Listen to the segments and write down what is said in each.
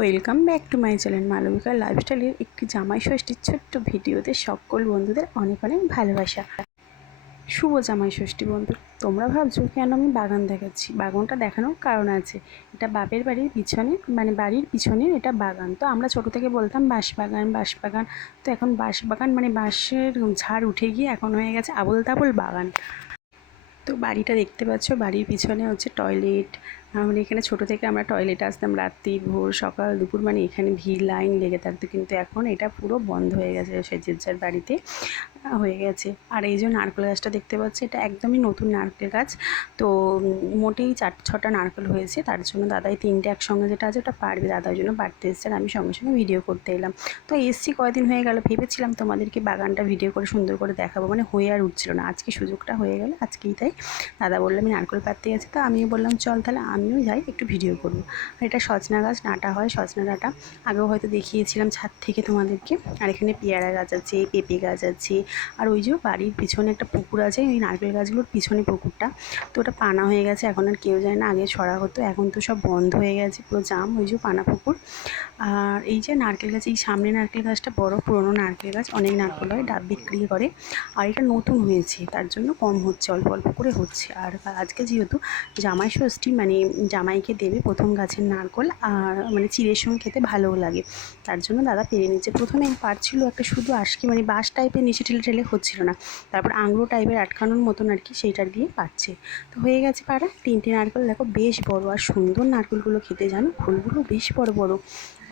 Welcome back to my channel Malabika লাইফস্টাইলের একটি জামাই ষষ্ঠীর ছোট্ট ভিডিওতে সকল বন্ধুদের অনেক অনেক ভালোবাসা। শুভ জামাই ষষ্ঠী বন্ধু। তোমরা ভাবছো কেন আমি বাগান দেখাচ্ছি? বাগানটা দেখানোর কারণ আছে। এটা বাপের বাড়ির পিছনে, মানে বাড়ির পিছনের এটা বাগান। তো আমরা ছোটো থেকে বলতাম বাঁশবাগান বাঁশবাগান। তো এখন বাঁশবাগান মানে বাঁশের ঝাড় উঠে গিয়ে এখন হয়ে গেছে আবোল তাবোল বাগান। তো বাড়িটা দেখতে পাচ্ছ, বাড়ির পিছনে হচ্ছে টয়লেট। মানে এখানে ছোটো থেকে আমরা টয়লেটে আসতাম রাত্রি ভোর সকাল দুপুর, মানে এখানে ভিড় লাইন লেগে থাকতো। কিন্তু এখন এটা পুরো বন্ধ হয়ে গেছে, সে যে যার বাড়িতে হয়ে গেছে। আর এই যে নারকেল গাছটা দেখতে পাচ্ছি, এটা একদমই নতুন নারকেল গাছ। তো মোটেই 4-6টা নারকেল হয়েছে। তার জন্য দাদাই 3টে একসঙ্গে যেটা আছে ওটা পারবে, দাদার জন্য পারতে এসছে। আর আমি সঙ্গে সঙ্গে ভিডিও করতে এলাম। তো এসছি কয়দিন হয়ে গেল, ভেবেছিলাম তোমাদেরকে বাগানটা ভিডিও করে সুন্দর করে দেখাবো, মানে হয়ে আর উঠছিল না। আজকে সুযোগটা হয়ে গেল, আজকেই তাই দাদা বললো আমি নারকেল পাড়তে গেছি। তো আমিও বললাম চল তাহলে আমিও যাই, একটু ভিডিও করবো। আর এটা সজনা গাছ, ডাঁটা হয় সজনা ডাঁটা, আগেও হয়তো দেখিয়েছিলাম ছাদ থেকে তোমাদেরকে। আর এখানে পেয়ারা গাছ আছে, পেঁপে গাছ আছে। আর ওই যে বাড়ির পিছনে একটা পুকুর আছে, ওই নারকেল গাছগুলোর পিছনে পুকুরটা। তো ওটা পানা হয়ে গেছে, এখন আর কেউ যায় না। আগে ছড়া হতো, এখন তো সব বন্ধ হয়ে গেছে, পুরো জাম। ওই যে পানা পুকুর। আর এই যে নারকেল গাছ, এই সামনে নারকেল গাছটা বড় পুরনো নারকেল গাছ, অনেক নারকেল হয়, ডাব বিক্রি করে। আর এটা নতুন হয়েছে, তার জন্য কম হচ্ছে, অল্প অল্প করে হচ্ছে। আর আজকে যেহেতু জামাই ষষ্ঠী, মানে জামাইকে দেবে প্রথম গাছের নারকেল, আর মানে চিড়ের সঙ্গে খেতে ভালোও লাগে, তার জন্য দাদা পেরে নিচ্ছে। প্রথমে পারছিল একটা শুধু আশকি, মানে বাঁশ টাইপের নিচে ঠেলে ঠেলে হচ্ছিল না, তারপর আংলো টাইপের আটকানোর মতন আর কি, সেইটার দিয়ে পাচ্ছে। তো হয়ে গেছে পাড়া 3টে নারকেল, দেখো বেশ বড় আর সুন্দর নারকেলগুলো খেতে, জানো ফুলগুলো বেশ বড় বড়।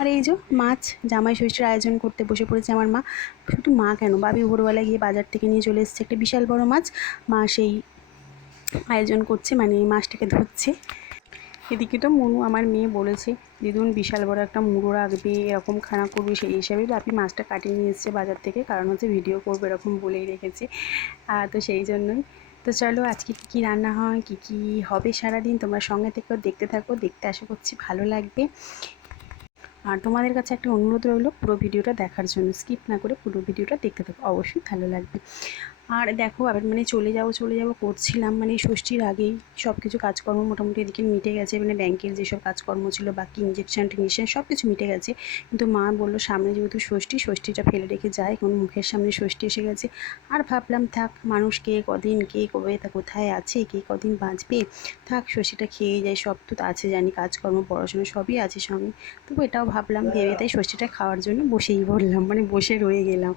আর এই যে মাছ, জামাই ষষ্ঠীর আয়োজন করতে বসে পড়েছে আমার মা। শুধু মা কেন, বাবি ভোরবেলা গিয়ে বাজার থেকে নিয়ে চলে এসেছে একটা বিশাল বড় মাছ। মা সেই আয়োজন করছে, মানে মাছটাকে ধরছে। এদিকে তো মনু আমার মেয়ে বলেছে দিদুন বিশাল বড় একটা মুড়ো রাখবে, এরকম খানা করবে, সেই হিসাবেই বাপি মাছটা কাটিয়ে নিয়ে এসছে বাজার থেকে, কারণ হচ্ছে ভিডিও করবে এরকম বলেই রেখেছে। তো সেই জন্যই। তো চলো আজকে কী কী রান্না হয়, কী কী হবে সারাদিন, তোমরা সঙ্গে থেকেও দেখতে থাকো, দেখতে আশা করছি ভালো লাগবে। আর তোমাদের কাছে একটা অনুরোধ রইল পুরো ভিডিওটা দেখার জন্য, স্কিপ না করে পুরো ভিডিওটা দেখতে থাকো, অবশ্যই ভালো লাগবে। আর দেখো আবার মানে চলে যাবো করছিলাম, মানে ষষ্ঠীর আগেই সব কিছু কাজকর্ম মোটামুটি এদিকে মিটে গেছে, মানে ব্যাংকের যেসব কাজকর্ম ছিল বাকি ইঞ্জেকশন টিঞ্জেকশন সব কিছু মিটে গেছে। কিন্তু মা বললো সামনে যেহেতু ষষ্ঠীটা ফেলে রেখে যায়, কোনো মুখের সামনে ষষ্ঠী এসে গেছে। আর ভাবলাম থাক, মানুষ কে কদিন কে কবে তা কোথায় আছে, কে কদিন বাঁচবে, থাক ষষ্ঠীটা খেয়ে যায়, সব তো আছে জানি, কাজকর্ম পড়াশোনা সবই আছে সঙ্গে। তবু এটাও ভাবলাম, ভেবে তাই ষষ্ঠীটা খাওয়ার জন্য বসেই পড়লাম, মানে বসে রয়ে গেলাম।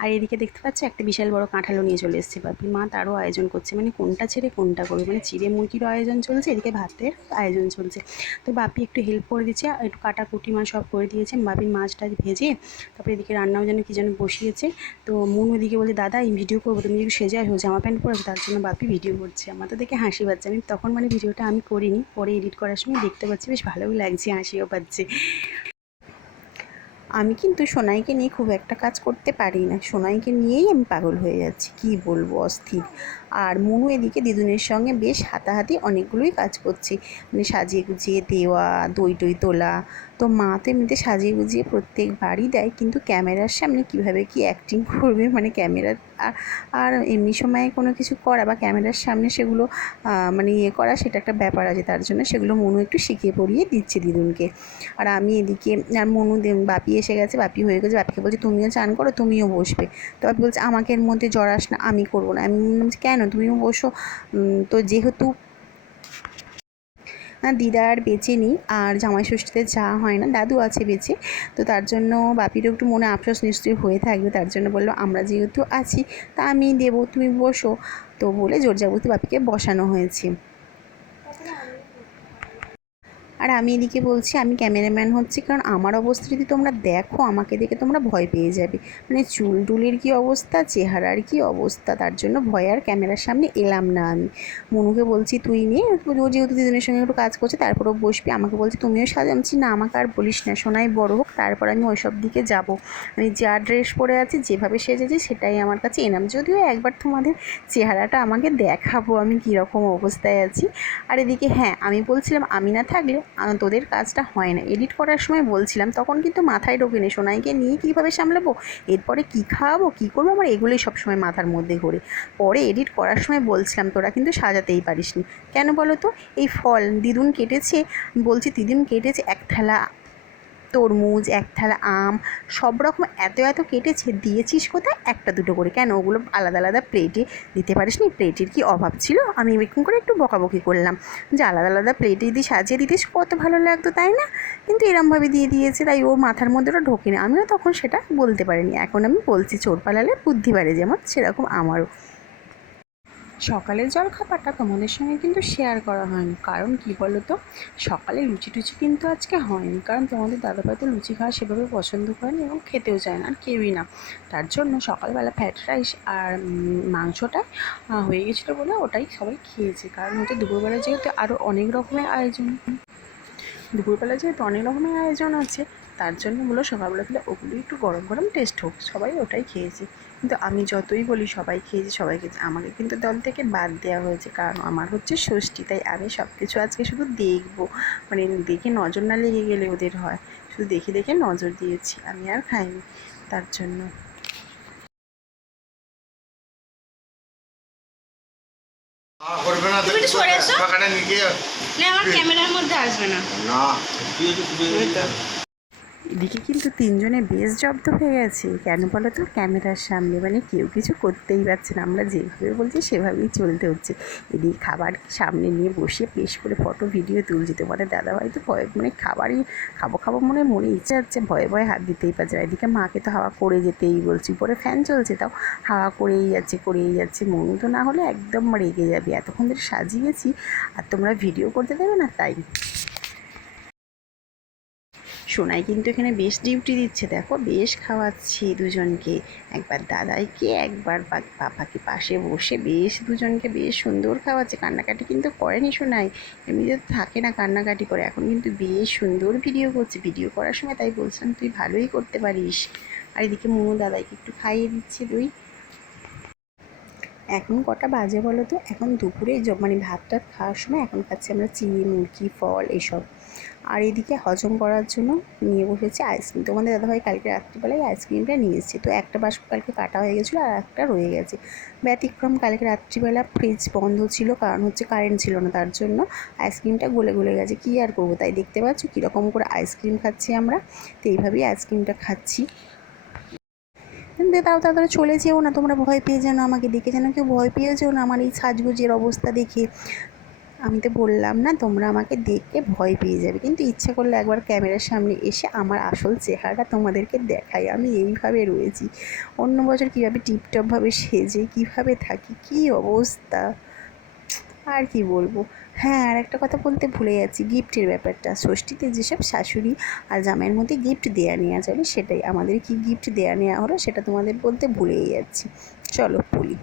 আর এদিকে দেখতে পাচ্ছি একটা বিশাল বড় কাঁঠালও নিয়ে চলে এসেছে বাপি, মা তারও আয়োজন করছে, মানে কোনটা ছেড়ে কোনটা করবে, মানে চিড়ে মুরগিরও আয়োজন চলছে, এদিকে ভাতের আয়োজন চলছে। তো বাপি একটু হেল্প করে দিচ্ছে, একটু কাটাকুটি মা সব করে দিয়েছে, বাপির মাছটা ভেজে তারপরে এদিকে রান্নাও যেন কী যেন বসিয়েছে। তো মন ওদিকে বলে দাদা এই ভিডিও করবো, তুমি একটু সেজে আসো, জামা প্যান্ট পরেছো, তার জন্য বাপি ভিডিও করছে। আমার তো দেখে হাসি পাচ্ছে, আমি তখন মানে ভিডিওটা আমি করিনি, পরে এডিট করার সময় দেখতে পাচ্ছি বেশ ভালোই লাগছে, হাসিও পাচ্ছে। আমি কিন্তু সোনাইকে নিয়ে খুব একটা কাজ করতে পারি না, সোনাইকে নিয়েই আমি পাগল হয়ে যাচ্ছি, কী বলবো, অস্থির। আর মনু এদিকে দিদুনের সঙ্গে বেশ হাতাহাতি অনেকগুলোই কাজ করছে, মানে সাজিয়ে গুজিয়ে দেওয়া, দই টই তোলা। তো মা তো এমনিতে সাজিয়ে গুজিয়ে প্রত্যেকবারই দেয়, কিন্তু ক্যামেরার সামনে কীভাবে কী অ্যাক্টিং করবে, মানে ক্যামেরার আর এমনি সময়ে কোনো কিছু করা বা ক্যামেরার সামনে সেগুলো মানে ইয়ে করা, সেটা একটা ব্যাপার আছে, তার জন্য সেগুলো মনু একটু শিখিয়ে পড়িয়ে দিচ্ছে দিদুনকে। আর আমি এদিকে, আর মনু বাপি এসে গেছে, বাপি হয়ে গেছে, বাপিকে বলছে তুমিও চান করো, তুমিও বসবে। তো বাপি বলছে আমাকে এর মধ্যে জড়াস না, আমি করবো না। আমি বলছি কেন, তুমিও বসো। তো যেহেতু দিদা আর বেঁচে নেই, আর জামাই ষষ্ঠীতে যাওয়া হয় না, দাদু আছে বেঁচে, তো তার জন্য বাপিরও একটু মনে আফসোস নিশ্চয়ই হয়ে থাকবে, তার জন্য বললো আমরা যেহেতু আছি তা আমি দেবো, তুমি বসো। তো বলে জোর জবরদস্তি বাপিকে বসানো হয়েছে। আর আমি এদিকে বলছি আমি ক্যামেরাম্যান হচ্ছি, কারণ আমার অবস্থা যদি তোমরা দেখো, আমাকে দেখে তোমরা ভয় পেয়ে যাবে, মানে চুল টুলের কী অবস্থা, চেহারার কী অবস্থা, তার জন্য ভয় আর ক্যামেরার সামনে এলাম না আমি। মনুকে বলছি তুই নে, ও যেহেতু দিদিনের সঙ্গে একটু কাজ করছে তারপরেও বসবি, আমাকে বলছি তুমিও সাজাচ্ছি না, আমাকে আর বলিস না, সোনাই বড় হোক তারপর আমি ওইসব দিকে যাব, আমি যা ড্রেস পরে আছি যেভাবে সেজেছি সেটাই আমার কাছে এনাম, যদিও একবার তোমাদের চেহারাটা আমাকে দেখাবো আমি কীরকম অবস্থায় আছি। আর এদিকে হ্যাঁ, আমি বলছিলাম আমি না থাকলে তোদের কাজটা হয় না, এডিট করার সময় বলছিলাম, তখন কিন্তু মাথায় ঢোকেনি সোনাইকে নিয়ে কীভাবে সামলাবো, এরপরে কী খাওয়াবো কী করবো, আমার এগুলোই সবসময় মাথার মধ্যে ঘোরে। পরে এডিট করার সময় বলছিলাম তোরা কিন্তু সাজাতেই পারিসনি, কেন বলো তো, এই ফল দিদুন কেটেছে, বলছি দিদুন কেটেছে 1 থালা তরমুজ, এক থালা আম, সব রকম এত এত কেটেছে। দিয়েছিস কোথায়? একটা দুটো করে। কেন ওগুলো আলাদা আলাদা প্লেটে দিতে পারিস নি? প্লেটের কি অভাব ছিল? আমি এরকম করে একটু বকাবকি করলাম যে আলাদা আলাদা প্লেটে যদি সাজিয়ে দিতিস কত ভালো লাগতো, তাই না? কিন্তু এরমভাবে দিয়ে দিয়েছে, তাই ওর মাথার মধ্যে ওটা ঢোকেনি। আমিও তখন সেটা বলতে পারিনি। এখন আমি বলছি, চোর পালালে বুদ্ধি বাড়ে, যেমন সেরকম আমারও। সকালের জলখাবারটা তোমাদের সঙ্গে কিন্তু শেয়ার করা হয়নি, কারণ কি বলো তো, সকালে লুচি টুচি কিন্তু আজকে হয়নি, কারণ তোমাদের দাদাভাই তো লুচি খাওয়া সেভাবে পছন্দ করেনি এবং খেতেও চায় না, আর কেউই না। তার জন্য সকালবেলা ফ্রাইড রাইস আর মাংসটা হয়ে গেছিলো বলে ওটাই সবাই খেয়েছে। কারণ হচ্ছে দুপুরবেলা যেহেতু আরও অনেক রকমের আয়োজন, দুপুরবেলা যেহেতু অনেক রকমের আয়োজন আছে, তার জন্য হলো সকালবেলা তাহলে ওগুলো একটু গরম গরম টেস্ট হোক, সবাই ওটাই খেয়েছে। কিন্তু আমি যতই বলি সবাই খেয়েছি সবাই খেয়েছে, আমাকে কিন্তু দল থেকে বাদ দেওয়া হয়েছে, কারণ আমার হচ্ছে ষষ্ঠী, তাই আমি সব কিছু আজকে শুধু দেখবো, মানে দেখে নজর না লেগে গেলে ওদের হয়, শুধু দেখে দেখে নজর দিয়েছি, আমি আর খাইনি তার জন্য। করবে না তুমি একটু সরে এসো। টাকাটা নিয়ে না, আমার ক্যামেরার মধ্যে আসবে না। না তুই একটু এদিকে কিন্তু তিনজনে বেশ জব্দ হয়ে গেছে। কেন বলো তো? ক্যামেরার সামনে, মানে কেউ কিছু করতেই পারছে না, আমরা যেভাবে বলছি সেভাবেই চলতে হচ্ছে। এদিকে খাবার সামনে নিয়ে বসে বেশ করে ফটো ভিডিও তুলছি। তোমাদের দাদাভাই তো ভয়, মানে খাবারই খাবো খাবো মনে ইচ্ছা হচ্ছে, ভয়ে ভয়ে হাত দিতেই পারছে না। এদিকে মাকে তো হাওয়া করে যেতেই বলছি, উপরে ফ্যান চলছে তাও হাওয়া করেই যাচ্ছে। মনু তো না হলে একদম রেগে যাবে, এতক্ষণ ধরে সাজিয়েছি আর তোমরা ভিডিও করতে দেবে না, তাই। সোনাই কিন্তু এখানে বেশ ডিউটি দিচ্ছে, দেখো বেশ খাওয়াচ্ছি দুজনকে, একবার দাদাইকে একবার পাপাকে পাশে বসে বেশ দুজনকে বেশ সুন্দর খাওয়াচ্ছে। কান্নাকাটি কিন্তু করেনি সোনাই, এমনিতে তো থাকে না কান্নাকাটি করে, এখন কিন্তু বেশ সুন্দর ভিডিও করছে। ভিডিও করার সময় তাই বলছিলাম তুই ভালোই করতে পারিস। আর এদিকে মনু দাদাইকে একটু খাইয়ে দিচ্ছে দই। এখন কটা বাজে বলো তো? এখন দুপুরে মানে ভাত টাত খাওয়ার সময় এখন খাচ্ছি আমরা চিড়ে, মুরগি, ফল এসব। আর এদিকে হজম করার জন্য নিয়ে বসেছি আইসক্রিম। তোমাদের দাদাভাই কালকে রাত্রিবেলায় আইসক্রিমটা নিয়ে এসেছে, তো একটা বাস্ক কালকে কাটা হয়ে গেছিলো আর একটা রয়ে গেছে। ব্যতিক্রম, কালকে রাত্রিবেলা ফ্রিজ বন্ধ ছিল, কারণ হচ্ছে কারেন্ট ছিল না, তার জন্য আইসক্রিমটা গলে গেছে। কী আর করবো, তাই দেখতে পাচ্ছ কীরকম করে আইসক্রিম খাচ্ছি আমরা, তো এইভাবেই আইসক্রিমটা খাচ্ছি। তাও তাড়াতাড়ি চলে যেও না, তোমরা ভয় পেয়ে যেন, আমাকে দেখে যেন কেউ ভয় পেয়ে যেও না আমার এই সাজগোজের অবস্থা দেখে। আমি তো বললাম না তোমরা আমাকে দেখে ভয় পেয়ে যাবে, কিন্তু ইচ্ছা করলে একবার ক্যামেরার সামনে এসে আমার আসল চেহারাটা তোমাদেরকে দেখাই। আমি এইভাবে রয়েছি, অন্য বছর কীভাবে টিপটপভাবে সেজে কীভাবে থাকি, কী অবস্থা, আর কি বলবো। হ্যাঁ, আর একটা কথা বলতে ভুলে যাচ্ছি, গিফটের ব্যাপারটা। ষষ্ঠীতে যেসব শাশুড়ি আর জামাইয়ের মধ্যে গিফট দেওয়া নেওয়া চলে, সেটাই আমাদের কি গিফট দেওয়া নেওয়া হলো সেটা তোমাদের বলতে ভুলেই যাচ্ছি। চলো বলি।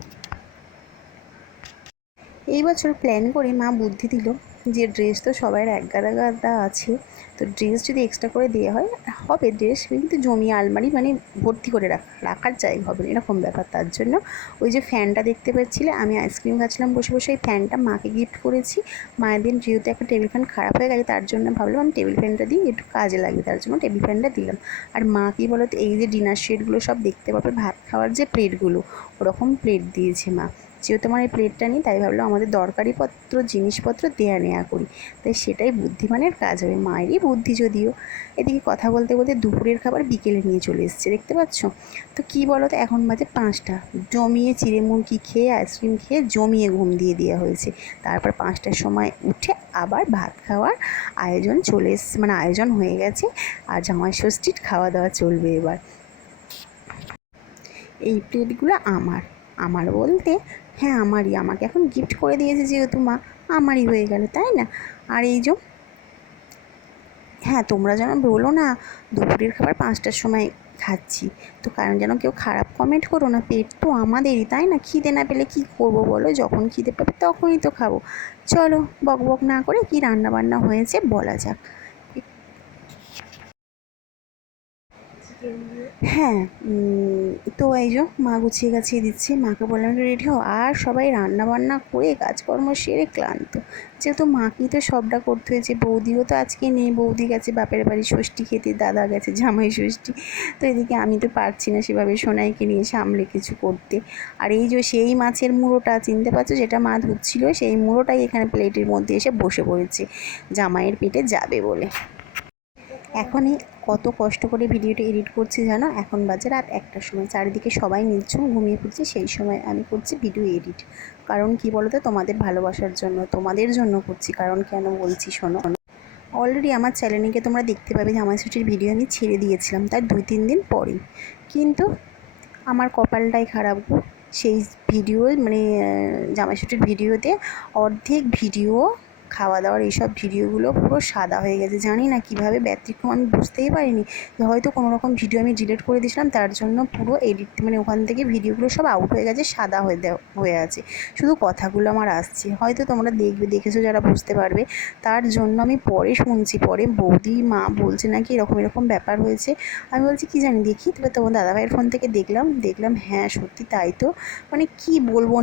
এই বছর প্ল্যান করে মা বুদ্ধি দিল যে ড্রেস তো সবাইয়ের এক গাদা গাদা আছে, তো ড্রেস যদি এক্সট্রা করে দেওয়া হয় হবে, ড্রেস কিন্তু জমিয়ে আলমারি মানে ভর্তি করে রাখার জায়গা হবে না, এরকম ব্যাপার। তার জন্য ওই যে ফ্যানটা দেখতে পাচ্ছিলে, আমি আইসক্রিম খাচ্ছিলাম বসে বসে, এই ফ্যানটা মাকে গিফট করেছি। মায়ের দিন যেহেতু একটা টেবিল ফ্যান খারাপ হয়ে গেছে, তার জন্য ভাবলাম আমি টেবিল ফ্যানটা দিই, একটু কাজে লাগবে, তার জন্য টেবিল ফ্যানটা দিলাম। আর মা কী বলো তো, এই যে ডিনার সেটগুলো সব দেখতে পাবে, ভাত খাওয়ার যে প্লেটগুলো, ওরকম প্লেট দিয়েছে মা। যেহেতু আমার এই প্লেটটা নিই, তাই ভাবলাম আমাদের দরকারিপত্র জিনিসপত্র দেয়া নেওয়া করি, তাই সেটাই বুদ্ধিমানের কাজ হবে, মায়েরই বুদ্ধি যদিও। এদিকে কথা বলতে বলতে দুপুরের খাবার বিকেলে নিয়ে চলে এসেছে, দেখতে পাচ্ছ। তো কী বলো তো, এখন বাজে 5টা, জমিয়ে চিড়ে মুরগি খেয়ে আইসক্রিম খেয়ে জমিয়ে ঘুম দিয়ে দেওয়া হয়েছে। তারপর 5টার সময় উঠে আবার ভাত খাওয়ার আয়োজন চলে এসছে, মানে আয়োজন হয়ে গেছে, আর জামাই ষষ্ঠীর খাওয়া দাওয়া চলবে এবার। এই প্লেটগুলো আমার বলতে হ্যাঁ আমারই, আমাকে এখন গিফট করে দিয়েছে যেহেতু মা, আমারই হয়ে গেল, তাই না? আর এই যে হ্যাঁ, তোমরা যেন বলো না দুপুরের খাবার 5টার সময় খাচ্ছি, তো কারণ যেন কেউ খারাপ কমেন্ট করো না, পেট তো আমাদেরই, তাই না? খিদে না পেলে কী করবো বলো, যখন খিদে পাবে তখনই তো খাবো। চলো বক বক না করে কী রান্না বান্না হয়েছে বলা যাক। হ্যাঁ, তো এই যে মা গুছিয়ে গাছিয়ে দিচ্ছে, মাকে বললাম একটু রেডি হও, আর সবাই রান্না বান্না করে কাজকর্ম সেরে ক্লান্ত, যেহেতু মাকেই তো সবটা করতে হয়েছে। বৌদিও তো আজকে নেই, বৌদি গেছে বাপের বাড়ি ষষ্ঠী খেতে, দাদা গেছে জামাই ষষ্ঠী, তো এদিকে আমি তো পারছি না সেভাবে সোনাইকে নিয়ে সামলে কিছু করতে। আর এই যে সেই মাছের মুড়োটা চিনতে পারছো, যেটা মা ধুচ্ছিল, সেই মুড়োটাই এখানে প্লেটের মধ্যে এসে বসে পড়েছে জামাইয়ের পেটে যাবে বলে। এখনই কত কষ্ট করে ভিডিওটা এডিট করছি জানো, এখন বাজে রাত 1টার সময়, চারিদিকে সবাই নির্ঝুম ঘুমিয়ে পড়ছে, সেই সময় আমি করছি ভিডিও এডিট। কারণ কি বলো তো, তোমাদের ভালোবাসার জন্য, তোমাদের জন্য করছি। কারণ কেন বলছি শোনো, অলরেডি আমার চ্যানেলে তোমরা দেখতে পাবে জামাই ষষ্ঠীর ভিডিও আমি ছেড়ে দিয়েছিলাম তার 2-3 দিন পরেই, কিন্তু আমার কপালটাই খারাপ গো। সেই ভিডিও মানে জামাই ষষ্ঠীর ভিডিওতে অর্ধেক ভিডিও খাওয়া দাওয়ার এইসব ভিডিওগুলো পুরো সাদা হয়ে গেছে। জানি না কীভাবে ব্যতিক্রম, আমি বুঝতেই পারিনি যে হয়তো কোনো রকম ভিডিও আমি ডিলিট করে দিয়েছিলাম, তার জন্য পুরো এডিট মানে ওখান থেকে ভিডিওগুলো সব আউট হয়ে গেছে, সাদা হয়ে আছে, শুধু কথাগুলো আমার আসছে। হয়তো তোমরা দেখেছো যারা বুঝতে পারবে। তার জন্য আমি পরে শুনছি, পরে বৌদি মা বলছে নাকি এরকম ব্যাপার হয়েছে। আমি বলছি কি জানি, দেখি। তবে তোমার দাদাভাইয়ের ফোন থেকে দেখলাম হ্যাঁ সত্যি তাই তো। মানে কি বলবো,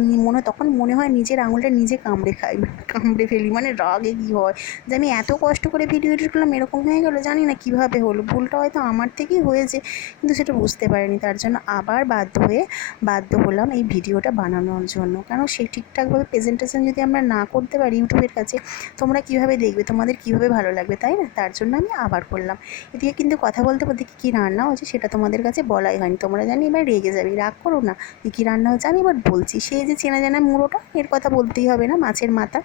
তখন মনে হয় নিজের আঙুলটা নিজে কামড়ে ফেলি। মানে রাগে কী হয় যে আমি এত কষ্ট করে ভিডিও এডিট করলাম, এরকম হয়ে গেলো। জানি না কীভাবে হলো, ভুলটা হয়তো আমার থেকেই হয়েছে, কিন্তু সেটা বুঝতে পারিনি। তার জন্য আবার বাধ্য হলাম এই ভিডিওটা বানানোর জন্য। কারণ সেই ঠিকঠাকভাবে প্রেজেন্টেশন যদি আমরা না করতে পারি ইউটিউবের কাছে, তোমরা কীভাবে দেখবে, তোমাদের কীভাবে ভালো লাগবে, তাই না? তার জন্য আমি আবার করলাম। এদিকে কিন্তু কথা বলতে কী রান্না হচ্ছে সেটা তোমাদের কাছে বলাই হয়নি। তোমরা জানি এবার রেগে যাবে, রাগ করো না। কী রান্না হচ্ছে আমি এবার বলছি। সেই যে চেনা জানা মুড়োটা, এর কথা বলতেই হবে না, মাছের মাথা।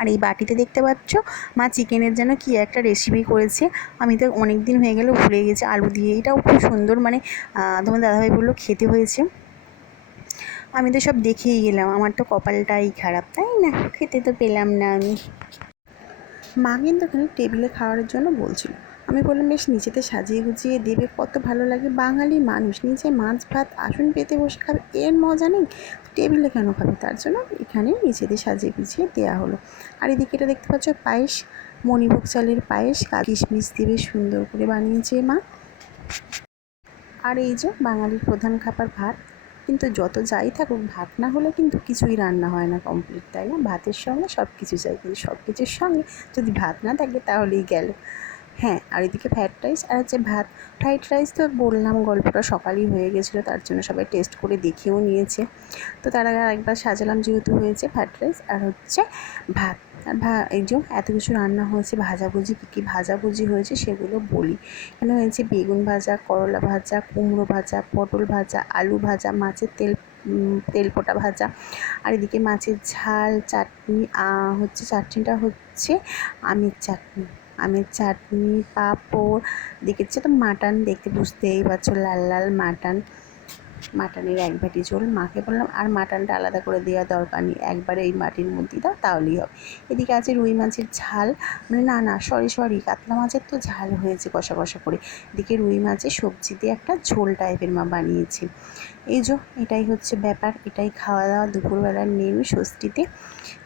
আর এই বাটিতে দেখতে পাচ্ছ মা চিকেনের যেন কি একটা রেসিপি করেছে, আমি তো অনেক দিন হয়ে গেল ভুলে গেছি। আলু দিয়ে, এটাও খুব সুন্দর, মানে তোমার দাদাভাই বললো খেতে হয়েছে। আমি তো সব দেখেই গেলাম, আমার তো কপালটাই খারাপ, তাই না? খেতে তো পেলাম না আমি। মা কিন্তু ওখানে টেবিলে খাওয়ার জন্য বলছিল। আমি বললাম বেশ নিচেতে সাজিয়ে গুছিয়ে দেবে, কত ভালো লাগে, বাঙালি মানুষ নিচে মাছ ভাত আসন পেতে বসে খাবে, এর মজা নেই, টেবিলে কেন খাবে? তার জন্য এখানে নিচেতে সাজিয়ে গুছিয়ে দেওয়া হলো। আর এদিকে এটা দেখতে পাচ্ছ পায়েস, মণিভোগ চালের পায়েস, কিশমিশ দিয়ে সুন্দর করে বানিয়েছে মা। আর এই যে বাঙালির প্রধান খাবার ভাত। কিন্তু যত যাই থাকুক, ভাত না হলে কিন্তু কিছুই রান্না হয় না কমপ্লিট, তাই না? ভাতের সঙ্গে সব কিছু চাই, কিন্তু সব কিছুর সঙ্গে যদি ভাত না থাকে তাহলেই গেল। হ্যাঁ, আর এদিকে ফ্রাইড রাইস আর হচ্ছে ভাত। ফ্রাইড রাইস তো বললাম গল্পটা সকালেই হয়ে গেছিলো, তার জন্য সবাই টেস্ট করে দেখেও নিয়েছে। তো তার আগে আরেকবার সাজালাম, যেহেতু হয়েছে ফ্রাইড রাইস আর হচ্ছে ভাত। আর এই যে এত কিছু রান্না হয়েছে, ভাজাভুজি কী ভাজাভুজি হয়েছে সেগুলো বলি। এখানে হয়েছে বেগুন ভাজা, করলা ভাজা, কুমড়ো ভাজা, পটল ভাজা, আলু ভাজা, মাছের তেলপোটা ভাজা, আর এদিকে মাছের ঝাল, চাটনি হচ্ছে, চাটনিটা হচ্ছে আমের চাটনি, পাঁপড়। দেখেছো তো মাটন, দেখতে বুঝতেই পারছো, লাল লাল মাটনের এক বাটি ঝোল। মাকে বললাম আর মাটনটা আলাদা করে দেওয়া দরকার নেই, একবারে এই মাটির মধ্যে দাও তাহলেই হবে। এদিকে আছে রুই মাছের ঝাল, মানে না সরি কাতলা মাছের তো ঝাল হয়েছে কষা কষা করে। এদিকে রুই মাছের সবজি দিয়ে একটা ঝোল টাইপের মা বানিয়েছে। এই যে এটাই হচ্ছে ব্যাপার, এটাই খাওয়া দাওয়া দুপুরবেলার মেনু ষষ্ঠীতে।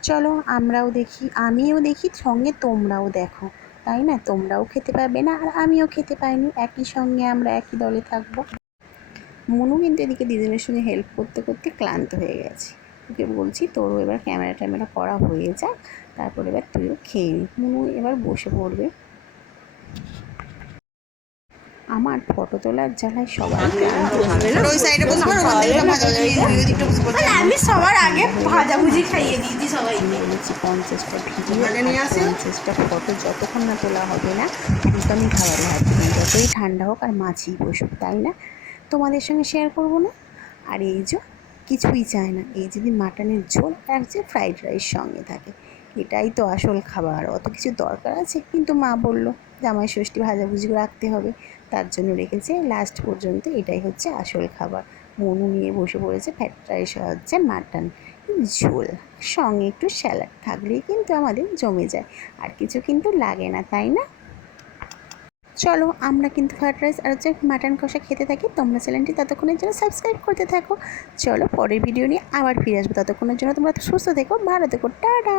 চলো আমিও দেখি, সঙ্গে তোমরাও দেখো, তাই না? তোমরাও খেতে পারবে না আর আমিও খেতে পাইনি, একই সঙ্গে আমরা একই দলে থাকবো। মনু কিন্তু এদিকে দিদিনের সঙ্গে হেল্প করতে করতে ক্লান্ত হয়ে গেছে। ওকে বলছি তোরও এবার ক্যামেরা করা হয়ে যাক, তারপর এবার তুইও খেয়ে নি। মনু এবার বসে পড়বে। আমার ফটো তোলার জ্বালায় সবাই আমি সবার আগে ভাজাভুজি খাইয়ে দিয়েছি সবাইকে। 50টা ভিডিও, 50টা ফটো যতক্ষণ না তোলা হবে না কিন্তু আমি খাবারে হাত দিই, যতই ঠান্ডা হোক আর মাছই বসুক, তাই না? তোমাদের সঙ্গে শেয়ার করবো না? আর এই যে কিছুই চায় না, এই যদি মাটনের ঝোল আর যে ফ্রাইড রাইস সঙ্গে থাকে, এটাই তো আসল খাবার, অত কিছু দরকার আছে? কিন্তু মা বললো জামাই ষষ্ঠী ভাজাভুজি রাখতে হবে, তার জন্য রেখেছে লাস্ট পর্যন্ত, এটাই হচ্ছে আসল খাবার। মনু নিয়ে বসে পড়েছে ফ্রাইড রাইস হচ্ছে মাটন ঝোল, সঙ্গে একটু স্যালাড থাকলেই কিন্তু আমাদের জমে যায়, আর কিছু কিন্তু লাগে না, তাই না? চলো আমরা কিন্তু ফ্রাইড রাইস আর হচ্ছে মাটন কষা খেতে থাকি, তোমরা চ্যানেলটি ততক্ষণের জন্য সাবস্ক্রাইব করতে থাকো। চলো পরের ভিডিও নিয়ে আবার ফিরে আসবো, ততক্ষণের জন্য তোমরা সুস্থ থেকো, ভালো থেকো, টাটা।